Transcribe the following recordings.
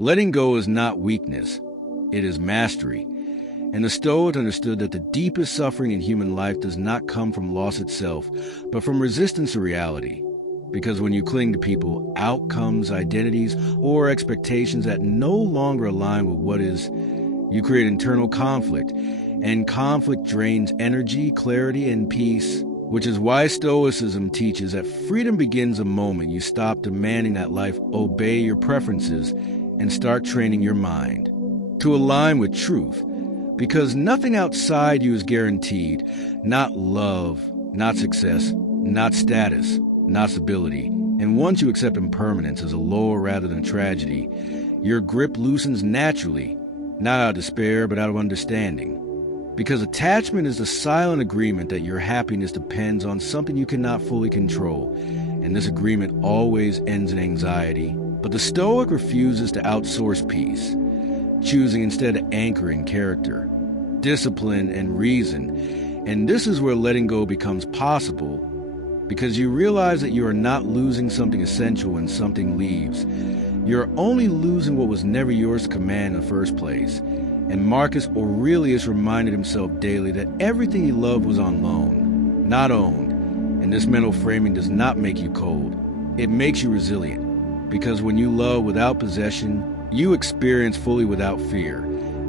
Letting go is not weakness, it is mastery. And the Stoics understood that the deepest suffering in human life does not come from loss itself, but from resistance to reality. Because when you cling to people, outcomes, identities, or expectations that no longer align with what is, you create internal conflict. And conflict drains energy, clarity, and peace, which is why Stoicism teaches that freedom begins the moment you stop demanding that life obey your preferences and start training your mind to align with truth. Because nothing outside you is guaranteed, not love, not success, not status, not stability. And once you accept impermanence as a law rather than a tragedy, your grip loosens naturally, not out of despair, but out of understanding. Because attachment is the silent agreement that your happiness depends on something you cannot fully control, and this agreement always ends in anxiety. But the Stoic refuses to outsource peace, choosing instead to anchor in character, discipline, and reason. And this is where letting go becomes possible, because you realize that you are not losing something essential when something leaves. You're only losing what was never yours to command in the first place. And Marcus Aurelius reminded himself daily that everything he loved was on loan, not owned. And this mental framing does not make you cold. It makes you resilient. Because when you love without possession, you experience fully without fear.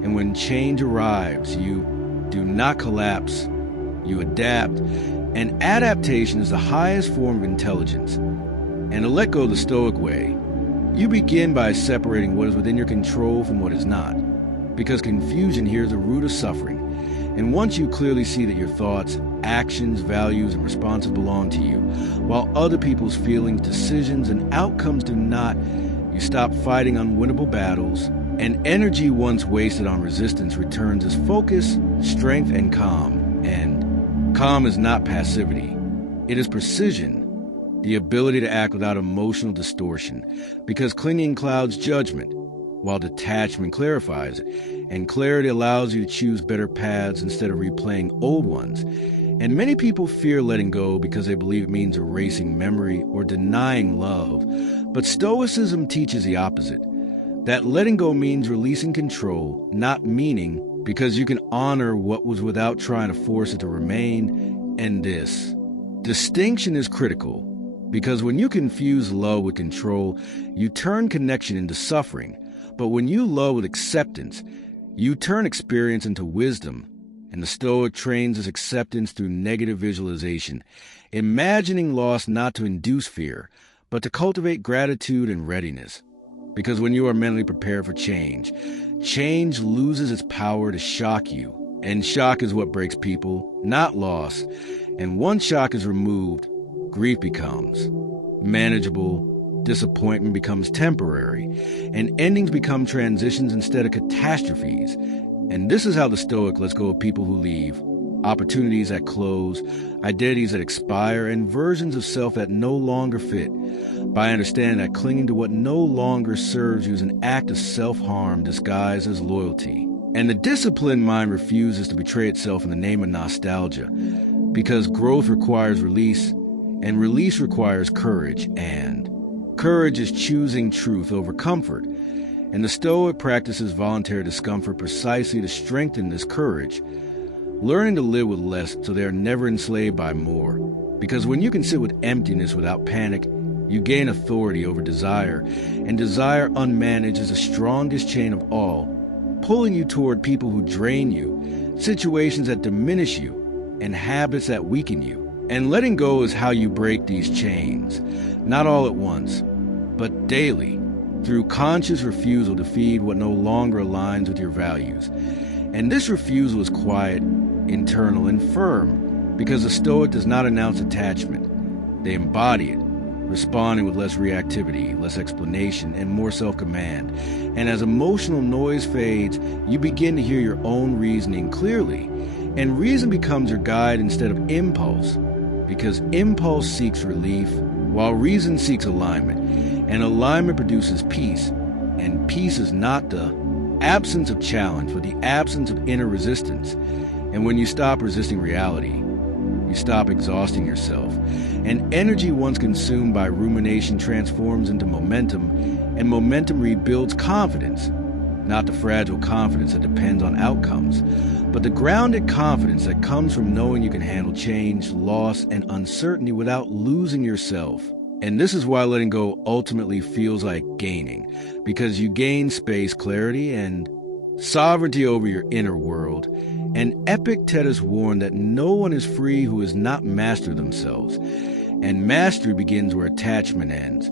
And when change arrives, you do not collapse, you adapt. And adaptation is the highest form of intelligence. And to let go the Stoic way, you begin by separating what is within your control from what is not. Because confusion here is the root of suffering. And once you clearly see that your thoughts, actions, values, and responses belong to you, while other people's feelings, decisions, and outcomes do not, you stop fighting unwinnable battles, and energy once wasted on resistance returns as focus, strength, and calm. And calm is not passivity. It is precision, the ability to act without emotional distortion, because clinging clouds judgment, while detachment clarifies it, and clarity allows you to choose better paths instead of replaying old ones. And many people fear letting go because they believe it means erasing memory or denying love. But Stoicism teaches the opposite, that letting go means releasing control, not meaning, because you can honor what was without trying to force it to remain. And this distinction is critical, because when you confuse love with control, you turn connection into suffering. But when you love with acceptance, you turn experience into wisdom. And the Stoic trains this acceptance through negative visualization, imagining loss not to induce fear, but to cultivate gratitude and readiness. Because when you are mentally prepared for change, change loses its power to shock you. And shock is what breaks people, not loss. And once shock is removed, grief becomes manageable, disappointment becomes temporary, and endings become transitions instead of catastrophes. And this is how the Stoic lets go of people who leave, opportunities that close, identities that expire, and versions of self that no longer fit, by understanding that clinging to what no longer serves you is an act of self-harm disguised as loyalty. And the disciplined mind refuses to betray itself in the name of nostalgia, because growth requires release, and release requires courage, and courage is choosing truth over comfort. And the Stoic practices voluntary discomfort precisely to strengthen this courage, learning to live with less so they are never enslaved by more. Because when you can sit with emptiness without panic, you gain authority over desire, and desire unmanaged is the strongest chain of all, pulling you toward people who drain you, situations that diminish you, and habits that weaken you. And letting go is how you break these chains, not all at once, but daily, through conscious refusal to feed what no longer aligns with your values. And this refusal is quiet, internal, and firm, because the Stoic does not announce attachment. They embody it, responding with less reactivity, less explanation, and more self-command. And as emotional noise fades, you begin to hear your own reasoning clearly, and reason becomes your guide instead of impulse, because impulse seeks relief, while reason seeks alignment, and alignment produces peace, and peace is not the absence of challenge, but the absence of inner resistance. And when you stop resisting reality, You stop exhausting yourself. And energy once consumed by rumination transforms into momentum, and momentum rebuilds confidence. Not the fragile confidence that depends on outcomes, but the grounded confidence that comes from knowing you can handle change, loss, and uncertainty without losing yourself. And this is why letting go ultimately feels like gaining, because you gain space, clarity, and sovereignty over your inner world. And Epictetus warned that no one is free who has not mastered themselves. And mastery begins where attachment ends,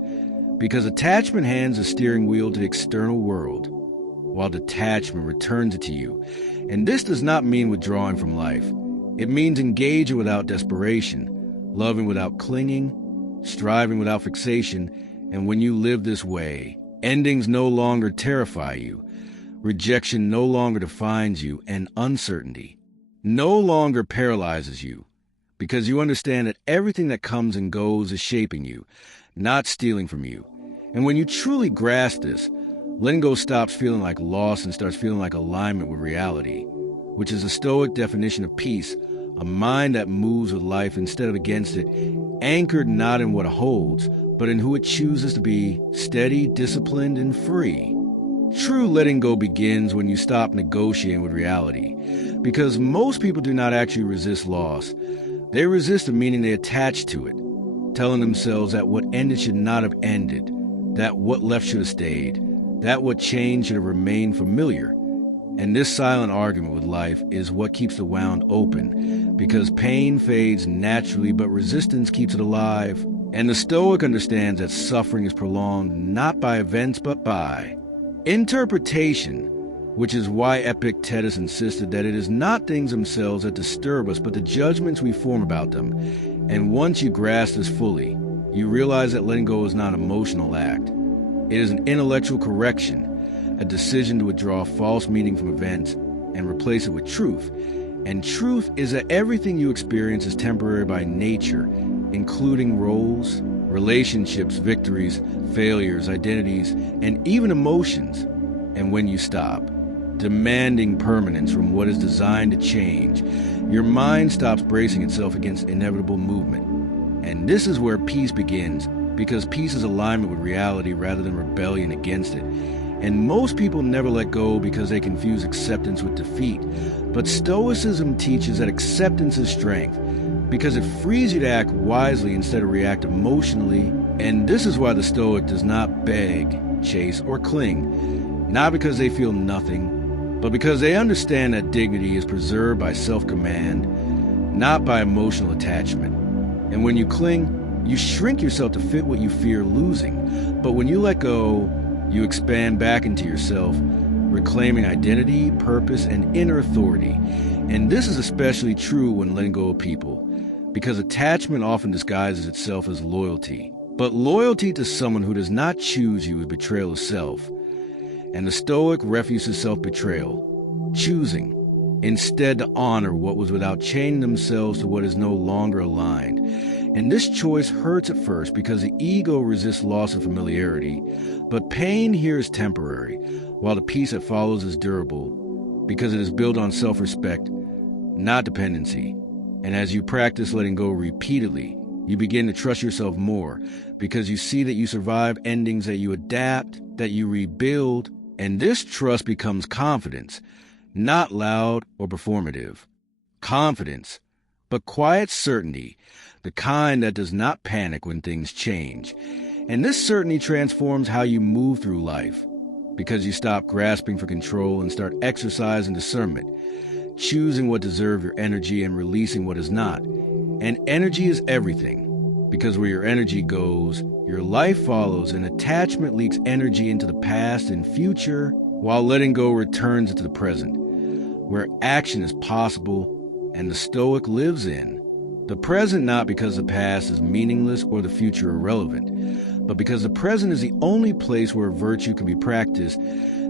because attachment hands the steering wheel to the external world, while detachment returns it to you. And this does not mean withdrawing from life. It means engaging without desperation, loving without clinging, striving without fixation. And when you live this way, endings no longer terrify you. Rejection no longer defines you, and uncertainty no longer paralyzes you, because you understand that everything that comes and goes is shaping you, not stealing from you. And when you truly grasp this, letting go stops feeling like loss and starts feeling like alignment with reality, which is a Stoic definition of peace, a mind that moves with life instead of against it, anchored not in what it holds, but in who it chooses to be, steady, disciplined, and free. True letting go begins when you stop negotiating with reality, because most people do not actually resist loss. They resist the meaning they attach to it, telling themselves that what ended should not have ended, that what left should have stayed, that what changed should have remained familiar. And this silent argument with life is what keeps the wound open, because pain fades naturally, but resistance keeps it alive. And the Stoic understands that suffering is prolonged not by events, but by interpretation, which is why Epictetus insisted that it is not things themselves that disturb us, but the judgments we form about them. And once you grasp this fully, you realize that letting go is not an emotional act. It is an intellectual correction, a decision to withdraw false meaning from events and replace it with truth. And truth is that everything you experience is temporary by nature, including roles, relationships, victories, failures, identities, and even emotions. And when you stop demanding permanence from what is designed to change, your mind stops bracing itself against inevitable movement. And this is where peace begins, because peace is alignment with reality rather than rebellion against it. And most people never let go because they confuse acceptance with defeat. But Stoicism teaches that acceptance is strength, because it frees you to act wisely instead of react emotionally. And this is why the Stoic does not beg, chase, or cling, not because they feel nothing, but because they understand that dignity is preserved by self-command, not by emotional attachment. And when you cling, you shrink yourself to fit what you fear losing. But when you let go, you expand back into yourself, reclaiming identity, purpose, and inner authority. And this is especially true when letting go of people, because attachment often disguises itself as loyalty. But loyalty to someone who does not choose you is betrayal of self. And the Stoic refuses self-betrayal, choosing instead to honor what was without chaining themselves to what is no longer aligned. And this choice hurts at first because the ego resists loss of familiarity, but pain here is temporary, while the peace that follows is durable, because it is built on self-respect, not dependency. And as you practice letting go repeatedly, you begin to trust yourself more, because you see that you survive endings, that you adapt, that you rebuild, and this trust becomes confidence, not loud or performative. Confidence, but quiet certainty, the kind that does not panic when things change. And this certainty transforms how you move through life, because you stop grasping for control and start exercising discernment, choosing what deserves your energy and releasing what is not. And energy is everything, because where your energy goes, your life follows, and attachment leaks energy into the past and future, while letting go returns it to the present, where action is possible and the Stoic lives in. The present, not because the past is meaningless or the future irrelevant, but because the present is the only place where virtue can be practiced,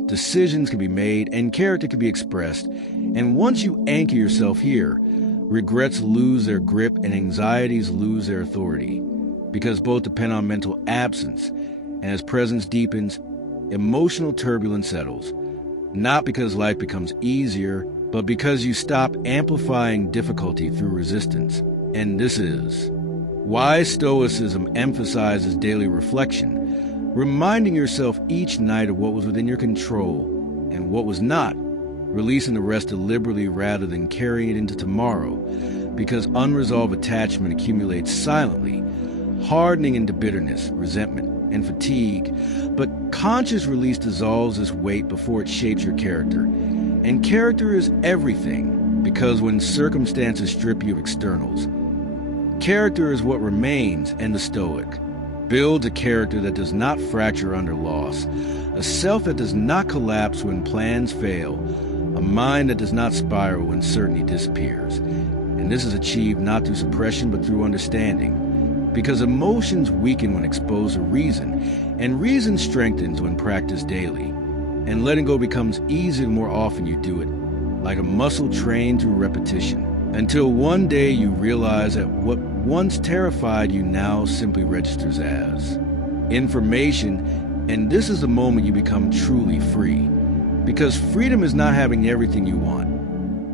decisions can be made, and character can be expressed. And once you anchor yourself here, regrets lose their grip and anxieties lose their authority, because both depend on mental absence. And as presence deepens, emotional turbulence settles, not because life becomes easier, but because you stop amplifying difficulty through resistance. And this is why Stoicism emphasizes daily reflection, reminding yourself each night of what was within your control and what was not, releasing the rest deliberately rather than carrying it into tomorrow, because unresolved attachment accumulates silently, hardening into bitterness, resentment, and fatigue. But conscious release dissolves this weight before it shapes your character. And character is everything, because when circumstances strip you of externals, character is what remains. And the Stoic builds a character that does not fracture under loss, a self that does not collapse when plans fail, a mind that does not spiral when certainty disappears. And this is achieved not through suppression but through understanding, because emotions weaken when exposed to reason, and reason strengthens when practiced daily. And letting go becomes easier the more often you do it, like a muscle trained through repetition, until one day you realize that what once terrified you now simply registers as information. And this is the moment you become truly free, because freedom is not having everything you want.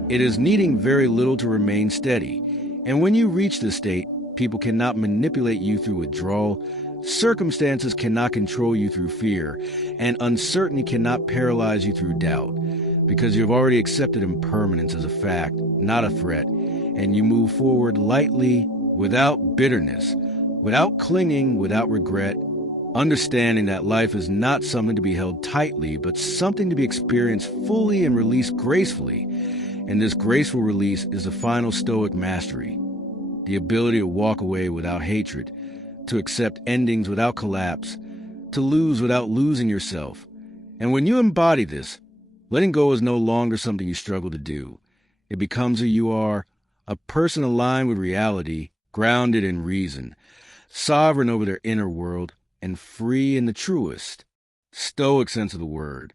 It is needing very little to remain steady. And when you reach this state, people cannot manipulate you through withdrawal, circumstances cannot control you through fear, and uncertainty cannot paralyze you through doubt, because you've already accepted impermanence as a fact, not a threat, and you move forward lightly, without bitterness, without clinging, without regret, understanding that life is not something to be held tightly, but something to be experienced fully and released gracefully. And this graceful release is the final Stoic mastery, the ability to walk away without hatred, to accept endings without collapse, to lose without losing yourself. And when you embody this, letting go is no longer something you struggle to do. It becomes who you are, a person aligned with reality, grounded in reason, sovereign over their inner world, and free in the truest Stoic sense of the word.